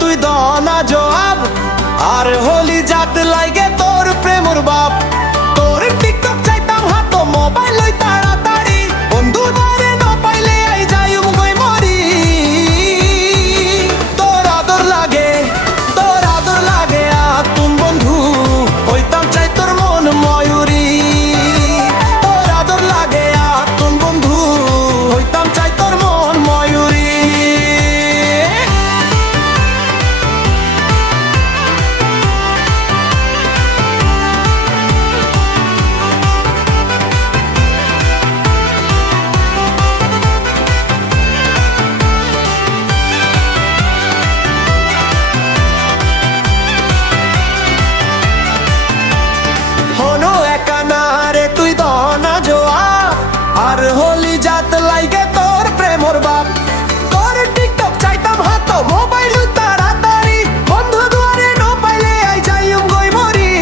তুই দনা জবাব আর হলি জাত লাগে তোর প্রেমর বাপ। তোর টিকটক চাইতাম হাত মোবাইল লই তাড়াতাড়ি, বন্ধু ধরে ন পাইলে আই যাইম গই মরি। তোর আদর লাগে আতুম বন্ধু, হইতাম চাই তোর মন ময়ূরী। তোর আদর লাগে আতুম বন্ধু, হইতাম চাই তোর মন ময়ূরী। তুই দনা জোয়াব আর হলি জাত লাইগে তোর প্রেমর বাপ। তোর টিকটক চাইতাম হাত মোবাইল তাড়াতাড়ি, বন্ধু দুয়ারে ন পাইলে আই যাইম গই মরি।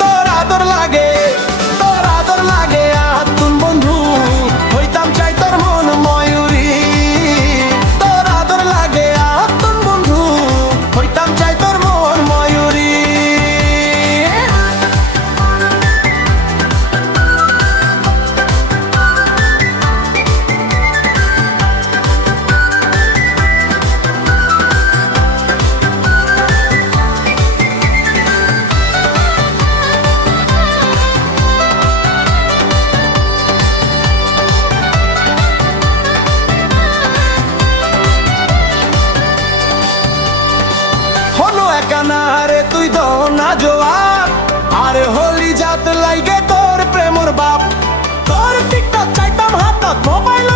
তোর আদর লাগে আতুন বন্ধু, হইতাম চাই তোর মন ময়ূরী। তোর আদর লাগে আতুন বন্ধু, হইতাম চাই তোর মন ময়ূরী। তুই দনা জোয়াব আর হলি জাত লাইগে তোর প্রেমর বাপ। তোর টিকটক চাইতাম হাতত মোবাইল